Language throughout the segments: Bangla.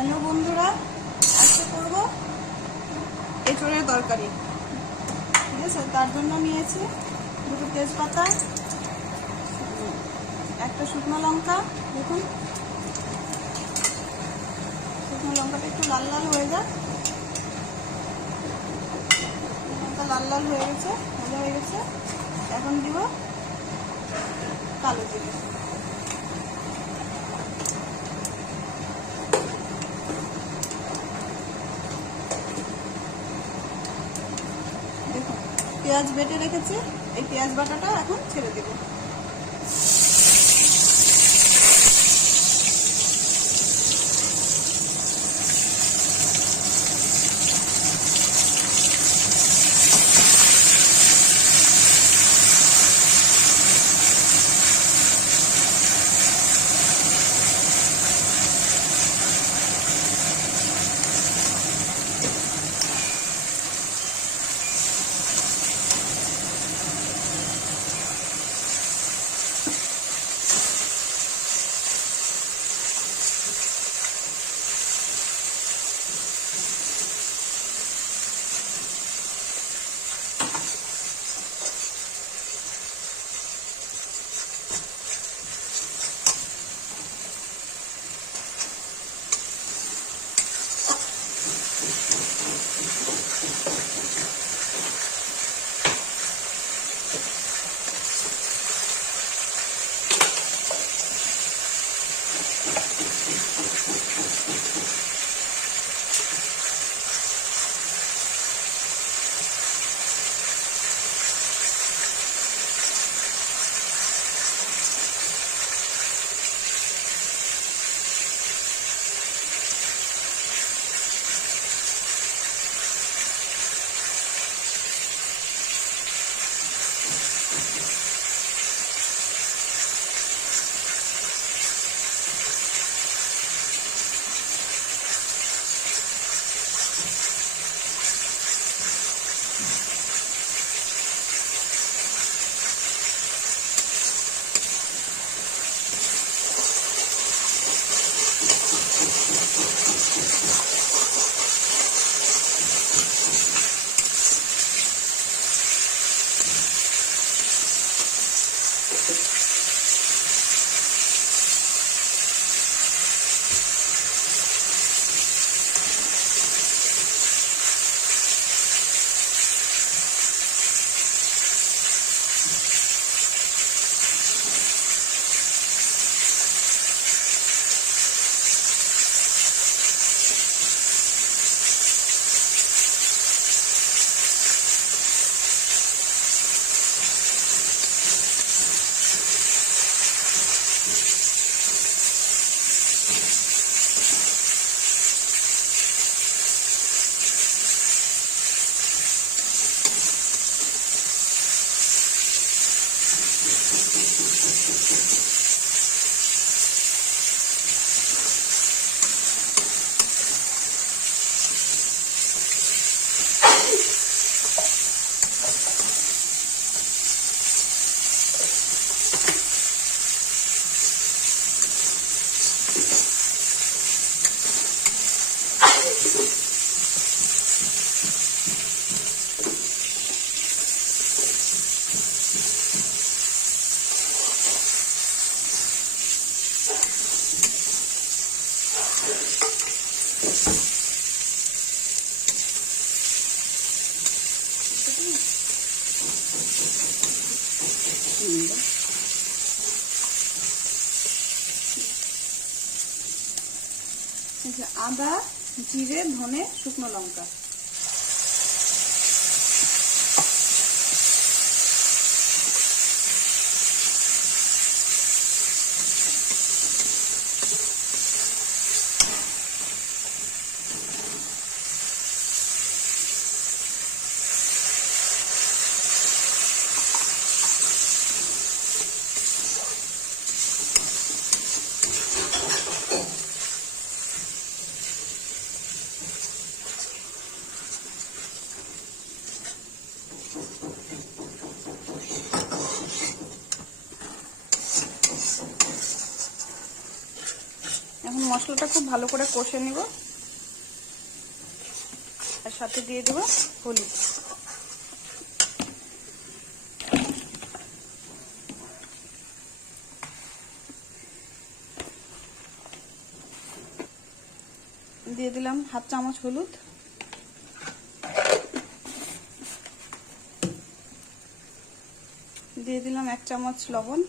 হ্যালো বন্ধুরা, আজকে করব এঁচড়ের তরকারি। ঠিক আছে? তার জন্য নিয়েছি দুটো তেজপাতা, একটা শুকনো লঙ্কা, দেখুন। শুকনো লঙ্কাটা একটু লাল লাল হয়ে যাক। লঙ্কা লাল লাল হয়ে গেছে, ভাজা হয়ে গেছে। এখন দিব কালো জিরে দেখুন পেঁয়াজ বেটে রেখেছি এই পেঁয়াজ বাটাটা এখন ছেড়ে দেব। আদা জিরে ধনে শুকনো লঙ্কা। মশলাটা খুব ভালো করে কষে নিব। আর সাথে দিয়ে দেবো হলুদ। দিয়ে দিলাম হাফ চামচ হলুদ। দিয়ে দিলাম এক চামচ লবণ।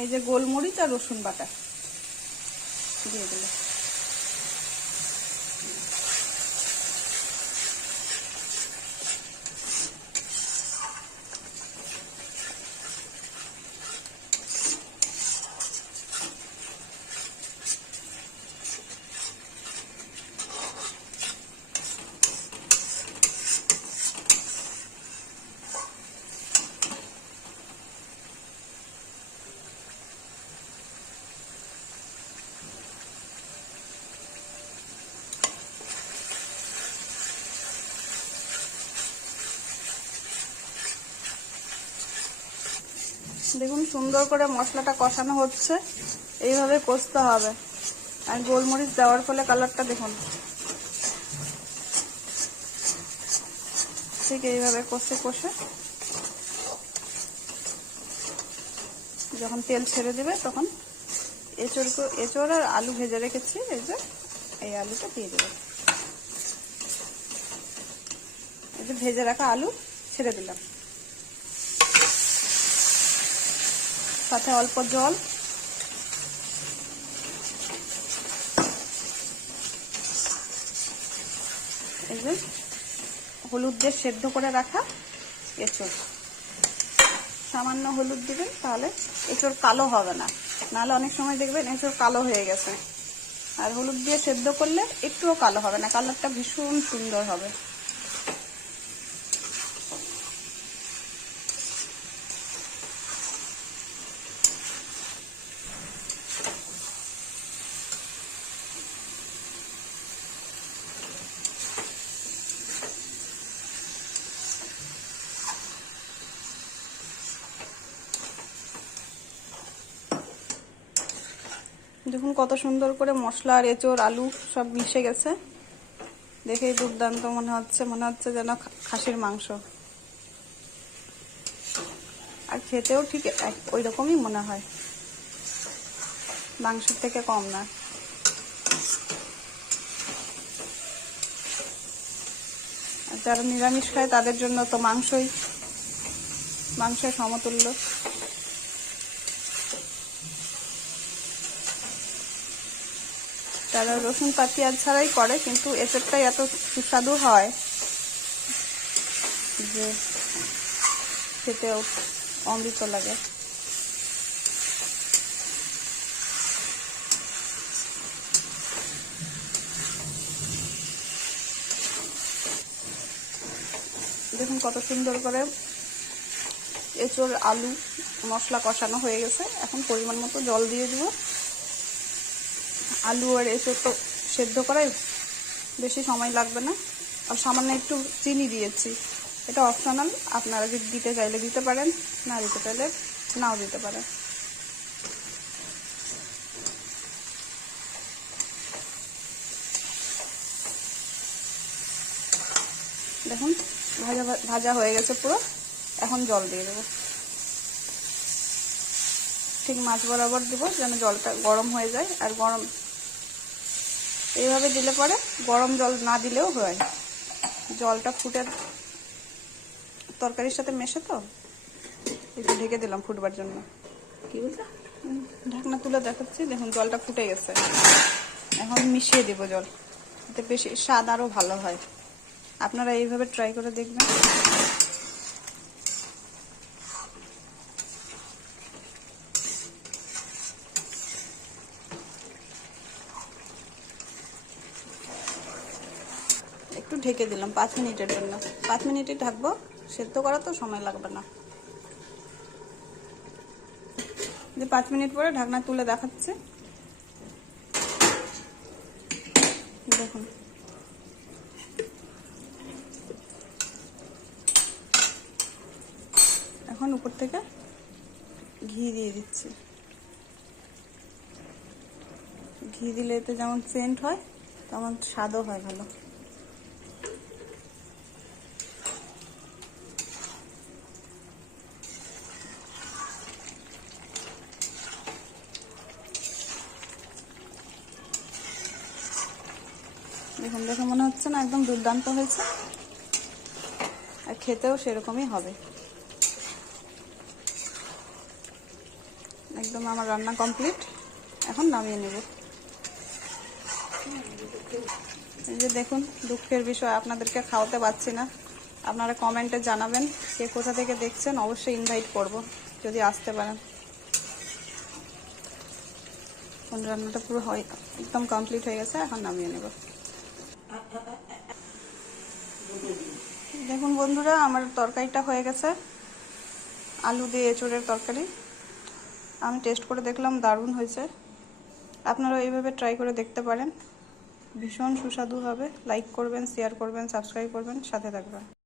এই যে গোলমরিচ আর রসুন বাটা। দিয়ে দিলাম। দেখুন, সুন্দর করে মশলাটা কষানো হচ্ছে। এইভাবে কষতে হবে। আর গোলমরিচ দেওয়ার ফলে কালারটা দেখুন। ঠিক এইভাবে কষে কষে যখন তেল ছেড়ে দেবে, তখন এঁচড় এঁচড় আর আলু ভেজে রেখেছি। এই যে, এই আলুটা দিয়ে দেবে। এই যে ভেজে রাখা আলু ছেড়ে দিলাম। সাথে অল্প জল। হলুদ দিয়ে সেদ্ধ করে রাখা এঁচড়। সামান্য হলুদ দিবেন, তাহলে এঁচড় কালো হবে না। নাহলে অনেক সময় দেখবেন এঁচড় কালো হয়ে গেছে। আর হলুদ দিয়ে সেদ্ধ করলে একটুও কালো হবে না, কালারটা ভীষণ সুন্দর হবে। দেখুন কত সুন্দর করে মশলা আর এঁচড়, আলু সব মিশে গেছে। দেখেই দুর্দান্ত মনে হচ্ছে মনে হচ্ছে যেন খাসির মাংস। আর খেতেও ঠিক ওই রকমই মনে হয়। মাংসের থেকে কম না। যারা নিরামিষ খায়, তাদের জন্য তো মাংসই, মাংসের সমতুল্য। তারা রসুন পা পেঁয়াজ ছাড়াই করে, কিন্তু এসবটাই এত সুস্বাদু হয় যে খেতেও অমৃত লাগে। দেখুন কত সুন্দর করে এঁচড়, আলু, মশলা কষানো হয়ে গেছে। এখন পরিমাণ মতো জল দিয়ে দিব। আলু আর এসব তো সেদ্ধ করাই বেশি সময় লাগবে না। আর সামান্য একটু চিনি দিয়েছি। এটা অপশনাল আপনারা যদি দিতে চাইলে দিতে পারেন, না দিতে চাইলে নাও দিতে পারেন। দেখুন, ভাজা ভাজা হয়ে গেছে পুরো। এখন জল দিয়ে দেবো। ঠিক মাছ বরাবর দেবো, যেন জলটা গরম হয়ে যায়। আর গরম এইভাবে দিলে পরে গরম জল না দিলেও হয়। জলটা ফুটে তরকারির সাথে মেশে তো একটু ঢেকে দিলাম ফুটবার জন্য। কি বলছো? ঢাকনা তুলে দেখাচ্ছি দেখুন জলটা ফুটে গেছে। এখন মিশিয়ে দেবো জল এতে বেশি স্বাদ আরও ভালো হয়। আপনারা এইভাবে ট্রাই করে দেখবেন একটু ঢেকে দিলাম পাঁচ মিনিটের জন্য। পাঁচ মিনিটই ঢাকবো, সেদ্ধ করা তো সময় লাগবে না। যে পাঁচ মিনিট পরে ঢাকনা তুলে দেখাচ্ছে। দেখুন। এখন উপর থেকে ঘি দিয়ে দিচ্ছি। ঘি দিলে এতে যেমন সেন্ট হয়, তেমন স্বাদও হয় ভালো দেখুন দেখে মনে হচ্ছে না, একদম দুর্দান্ত হয়েছে। আর খেতেও সেরকমই হবে। একদম আমার রান্না কমপ্লিট। এখন নামিয়ে নেব। এই যে দেখুন, দুঃখের বিষয়, আপনাদেরকে খাওয়াতে পারছি না। আপনারা কমেন্টে জানাবেন কে কোথা থেকে দেখছেন, অবশ্যই ইনভাইট করব, যদি আসতে পারেন। কোন রান্নাটা পুরো হয়, একদম কমপ্লিট হয়ে গেছে, এখন নামিয়ে নেব। দেখুন বন্ধুরা, আমার তরকারিটা হয়ে গেছে। আলু দিয়ে এঁচড়ের তরকারি। আমি টেস্ট করে দেখলাম, দারুণ হয়েছে। আপনারা এইভাবে ট্রাই করে দেখতে পারেন। ভীষণ সুস্বাদু হবে। লাইক করবেন শেয়ার করবেন সাবস্ক্রাইব করবেন, সাথে থাকবেন।